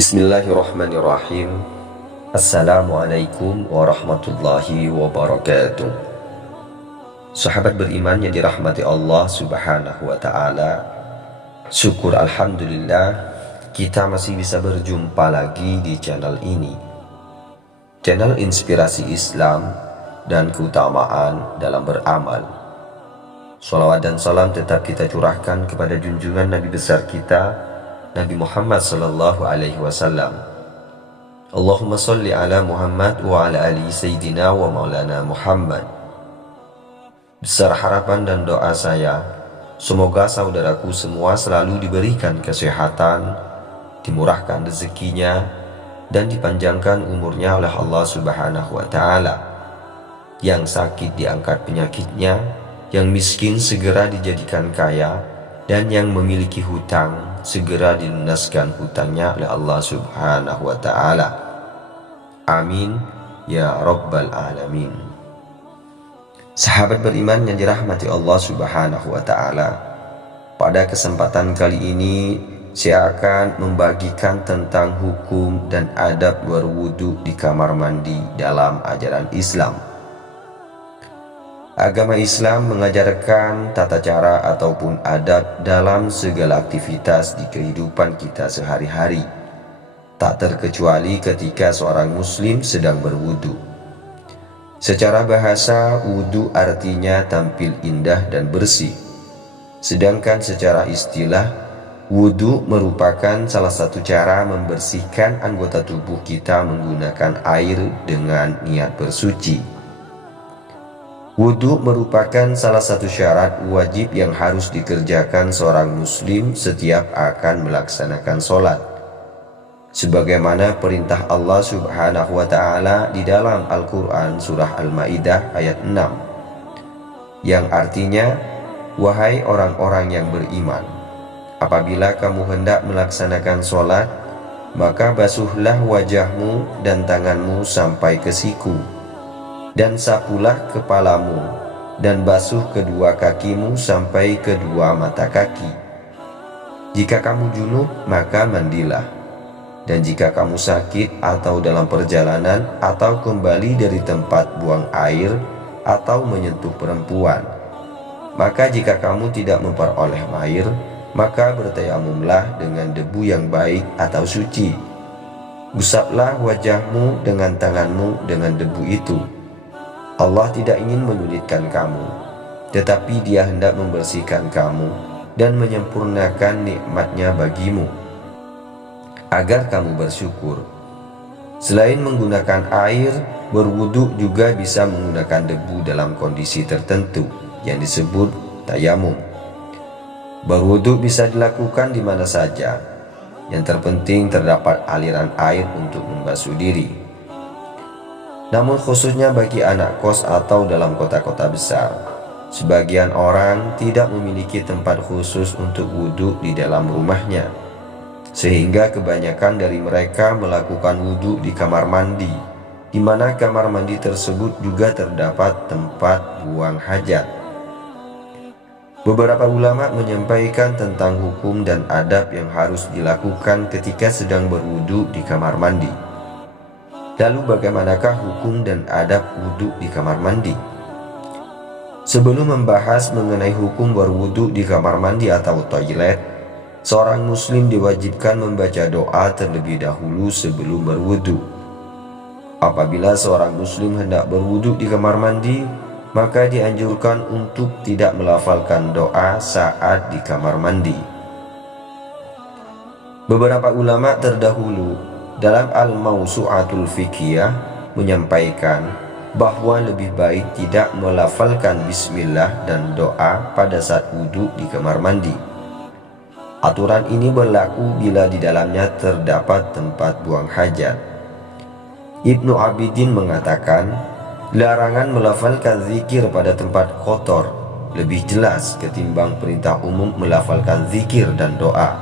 Bismillahirrahmanirrahim. Assalamualaikum warahmatullahi wabarakatuh. Sahabat beriman yang dirahmati Allah subhanahu wa ta'ala, syukur alhamdulillah kita masih bisa berjumpa lagi di channel ini, channel inspirasi Islam dan keutamaan dalam beramal. Shalawat dan salam tetap kita curahkan kepada junjungan Nabi besar kita, Nabi Muhammad sallallahu alaihi wasallam. Allahumma salli ala Muhammad wa ala ali Sayyidina wa maulana Muhammad. Besar harapan dan doa saya, semoga saudaraku semua selalu diberikan kesehatan, dimurahkan rezekinya, dan dipanjangkan umurnya oleh Allah subhanahu wa ta'ala. Yang sakit diangkat penyakitnya, yang miskin segera dijadikan kaya, dan yang memiliki hutang segera dilunaskan hutangnya oleh Allah subhanahu wa ta'ala. Amin ya rabbal alamin. Sahabat beriman yang dirahmati Allah subhanahu wa ta'ala, pada kesempatan kali ini saya akan membagikan tentang hukum dan adab berwudu di kamar mandi dalam ajaran Islam. Agama Islam mengajarkan tata cara ataupun adab dalam segala aktivitas di kehidupan kita sehari-hari, tak terkecuali ketika seorang muslim sedang berwudu. Secara bahasa, wudu artinya tampil indah dan bersih. Sedangkan secara istilah, wudu merupakan salah satu cara membersihkan anggota tubuh kita menggunakan air dengan niat bersuci. Wudu merupakan salah satu syarat wajib yang harus dikerjakan seorang muslim setiap akan melaksanakan sholat, sebagaimana perintah Allah subhanahu wa ta'ala di dalam Al-Quran surah Al-Ma'idah ayat 6, yang artinya, wahai orang-orang yang beriman, apabila kamu hendak melaksanakan sholat, maka basuhlah wajahmu dan tanganmu sampai ke siku, dan sapulah kepalamu, dan basuh kedua kakimu sampai kedua mata kaki. Jika kamu junub, maka mandilah. Dan jika kamu sakit atau dalam perjalanan atau kembali dari tempat buang air atau menyentuh perempuan, maka jika kamu tidak memperoleh air, maka bertayamumlah dengan debu yang baik atau suci. Usaplah wajahmu dengan tanganmu dengan debu itu. Allah tidak ingin menyulitkan kamu, tetapi Dia hendak membersihkan kamu dan menyempurnakan nikmat-Nya bagimu, agar kamu bersyukur. Selain menggunakan air, berwudu juga bisa menggunakan debu dalam kondisi tertentu yang disebut tayamum. Berwudu bisa dilakukan di mana saja. Yang terpenting terdapat aliran air untuk membasuh diri. Namun khususnya bagi anak kos atau dalam kota-kota besar, sebagian orang tidak memiliki tempat khusus untuk wudhu di dalam rumahnya, sehingga kebanyakan dari mereka melakukan wudhu di kamar mandi, di mana kamar mandi tersebut juga terdapat tempat buang hajat. Beberapa ulama menyampaikan tentang hukum dan adab yang harus dilakukan ketika sedang berwudhu di kamar mandi. Lalu bagaimanakah hukum dan adab wudhu di kamar mandi? Sebelum membahas mengenai hukum berwudhu di kamar mandi atau toilet, seorang muslim diwajibkan membaca doa terlebih dahulu sebelum berwudhu. Apabila seorang muslim hendak berwudhu di kamar mandi, maka dianjurkan untuk tidak melafalkan doa saat di kamar mandi. Beberapa ulama terdahulu dalam Al-Mawsu'atul Fiqhiyah menyampaikan bahwa lebih baik tidak melafalkan bismillah dan doa pada saat wudhu di kamar mandi. Aturan ini berlaku bila di dalamnya terdapat tempat buang hajat. Ibnu Abidin mengatakan, larangan melafalkan zikir pada tempat kotor lebih jelas ketimbang perintah umum melafalkan zikir dan doa,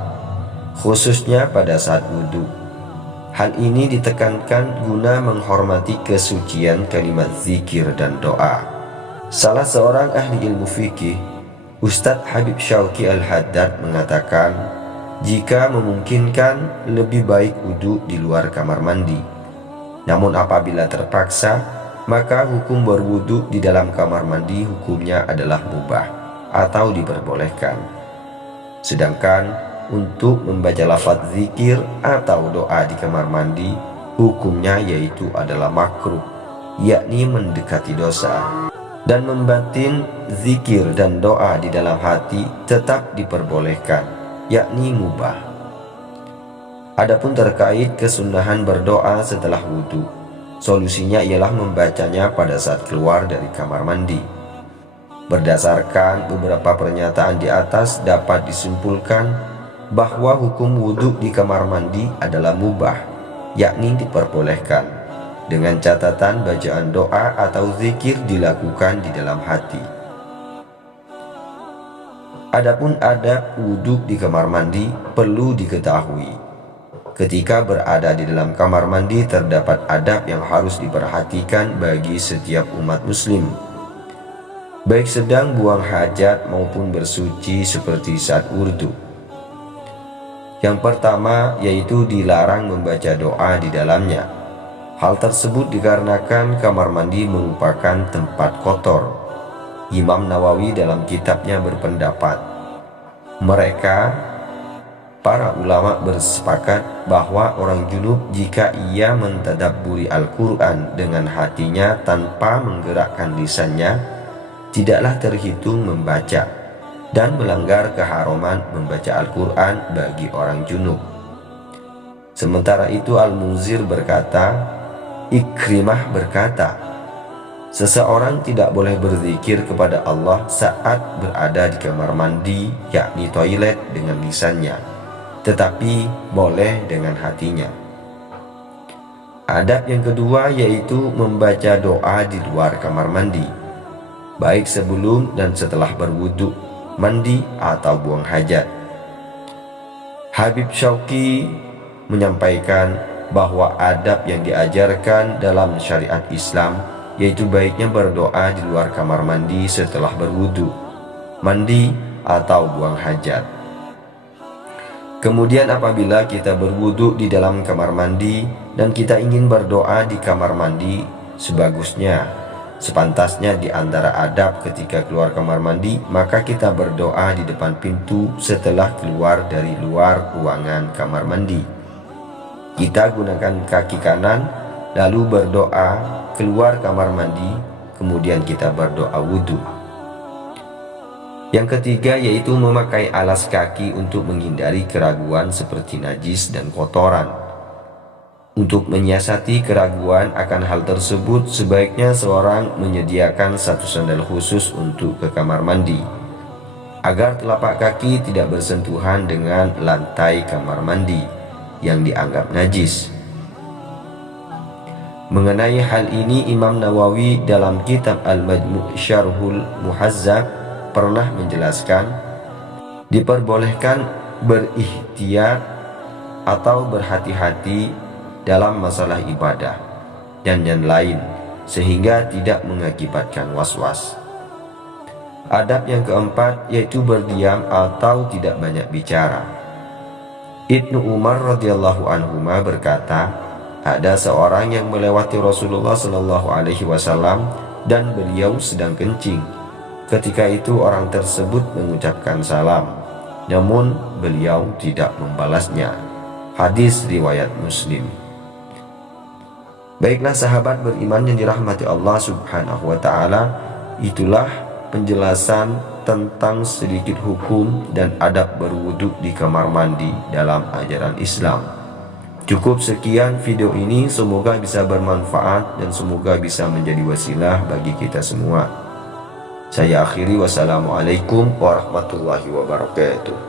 khususnya pada saat wudhu. Hal ini ditekankan guna menghormati kesucian kalimat zikir dan doa. Salah seorang ahli ilmu fikih, Ustadz Habib Syauqi Al-Haddad mengatakan, Jika memungkinkan, lebih baik wudhu di luar kamar mandi. Namun apabila terpaksa, maka hukum berwudhu di dalam kamar mandi hukumnya adalah mubah atau diperbolehkan. Sedangkan untuk membaca lafaz zikir atau doa di kamar mandi, hukumnya yaitu adalah makruh, yakni mendekati dosa. Dan membatin zikir dan doa di dalam hati tetap diperbolehkan, yakni mubah. Adapun terkait kesunahan berdoa setelah wudhu, solusinya ialah membacanya pada saat keluar dari kamar mandi. Berdasarkan beberapa pernyataan di atas dapat disimpulkan bahwa hukum wudhu di kamar mandi adalah mubah, yakni diperbolehkan, dengan catatan bacaan doa atau zikir dilakukan di dalam hati. Adapun adab wudhu di kamar mandi perlu diketahui. Ketika berada di dalam kamar mandi terdapat adab yang harus diperhatikan bagi setiap umat muslim, baik sedang buang hajat maupun bersuci seperti saat wudhu. Yang pertama yaitu dilarang membaca doa di dalamnya. Hal tersebut dikarenakan kamar mandi merupakan tempat kotor. Imam Nawawi dalam kitabnya berpendapat, para ulama bersepakat bahwa orang junub jika ia mentadabburi Al-Quran dengan hatinya tanpa menggerakkan lisannya, tidaklah terhitung membaca dan melanggar keharuman membaca Al-Quran bagi orang junub. Sementara itu Al-Munzir berkata, Ikrimah berkata, seseorang tidak boleh berzikir kepada Allah saat berada di kamar mandi, yakni toilet, dengan lisannya, tetapi boleh dengan hatinya. Adab yang kedua yaitu membaca doa di luar kamar mandi, baik sebelum dan setelah berwudhu, mandi atau buang hajat. Habib Syauqi menyampaikan bahwa adab yang diajarkan dalam syariat Islam yaitu baiknya berdoa di luar kamar mandi setelah berwudhu, mandi atau buang hajat. Kemudian apabila kita berwudhu di dalam kamar mandi dan kita ingin berdoa di kamar mandi, sepantasnya di antara adab ketika keluar kamar mandi, maka kita berdoa di depan pintu setelah keluar dari luar ruangan kamar mandi. Kita gunakan kaki kanan, lalu berdoa keluar kamar mandi, kemudian kita berdoa wudhu. Yang ketiga yaitu memakai alas kaki untuk menghindari keraguan seperti najis dan kotoran. Untuk menyiasati keraguan akan hal tersebut, sebaiknya seorang menyediakan satu sandal khusus untuk ke kamar mandi, agar telapak kaki tidak bersentuhan dengan lantai kamar mandi yang dianggap najis. Mengenai hal ini Imam Nawawi dalam kitab Al-Majmu' Syarhul Muhazzab pernah menjelaskan, diperbolehkan berihtiyat atau berhati-hati dalam masalah ibadah dan yang lain sehingga tidak mengakibatkan was-was. Adab yang keempat yaitu berdiam atau tidak banyak bicara. Ibnu Umar radhiyallahu anhuma berkata, ada seorang yang melewati Rasulullah Shallallahu alaihi wasallam dan beliau sedang kencing. Ketika itu orang tersebut mengucapkan salam, namun beliau tidak membalasnya. Hadis riwayat Muslim. Baiklah sahabat beriman yang dirahmati Allah Subhanahu wa taala, itulah penjelasan tentang sedikit hukum dan adab berwudhu di kamar mandi dalam ajaran Islam. Cukup sekian video ini, semoga bisa bermanfaat dan semoga bisa menjadi wasilah bagi kita semua. Saya akhiri, wassalamualaikum warahmatullahi wabarakatuh.